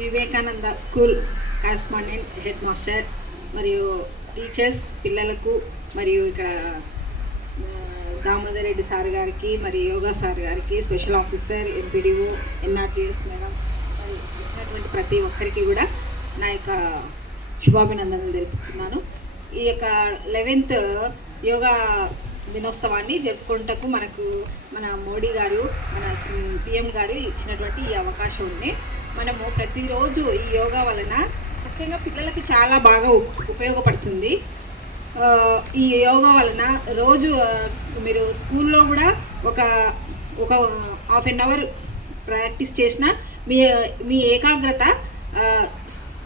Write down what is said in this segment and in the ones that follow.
Vivekananda school correspondent head master మరియు teachers పిల్లలకు మరియు ఇక్కడ దామోదర్ రెడ్డి సార్ గారికి మరియు యోగా సార్ గారికి special officer MPDO NRTS madam మరి వచ్చినటువంటి ప్రతి ఒక్కరికి కూడా నా యొక్క శుభాభినందనలు తెలుపుతున్నాను. ఈ యొక్క 11th యోగా దినోత్సవాన్ని జరుపుకుంటకు మన మోడీ గారు మన పిఎం గారు ఇచ్చినటువంటి ఈ అవకాశం ఉంది. మనము ప్రతిరోజు ఈ యోగా వలన ముఖ్యంగా పిల్లలకి చాలా బాగా ఉపయోగపడుతుంది. ఈ యోగా వలన రోజు మీరు స్కూల్లో కూడా ఒక హాఫ్ అన్ అవర్ ప్రాక్టీస్ చేసిన మీ ఏకాగ్రత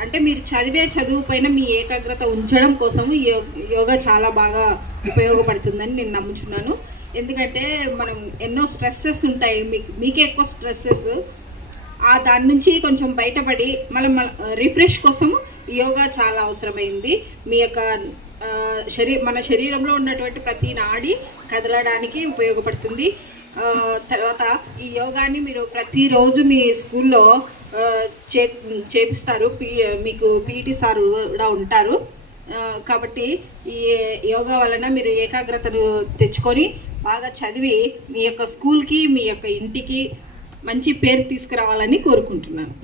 అంటే మీరు చదివే చదువు పైన మీ ఏకాగ్రత ఉంచడం కోసం యోగా చాలా బాగా ఉపయోగపడుతుందని నేను నమ్ముతున్నాను. ఎందుకంటే మనం ఎన్నో స్ట్రెస్సెస్ ఉంటాయి, మీకే ఎక్కువ స్ట్రెస్సెస్, దాని నుంచి కొంచెం బయటపడి మనం రిఫ్రెష్ కోసం యోగా చాలా అవసరమైంది. మీ యొక్క మన శరీరంలో ఉన్నటువంటి ప్రతి నాడి కదలడానికి ఉపయోగపడుతుంది. తర్వాత ఈ యోగాని మీరు ప్రతిరోజు మీ స్కూల్లో చేపిస్తారు, మీకు పీఈటీ సార్ కూడా ఉంటారు. కాబట్టి ఈ యోగా వలన మీరు ఏకాగ్రతను తెచ్చుకొని బాగా చదివి మీ యొక్క స్కూల్కి మీ యొక్క ఇంటికి మంచి పేరు తీసుకురావాలని కోరుకుంటున్నాను.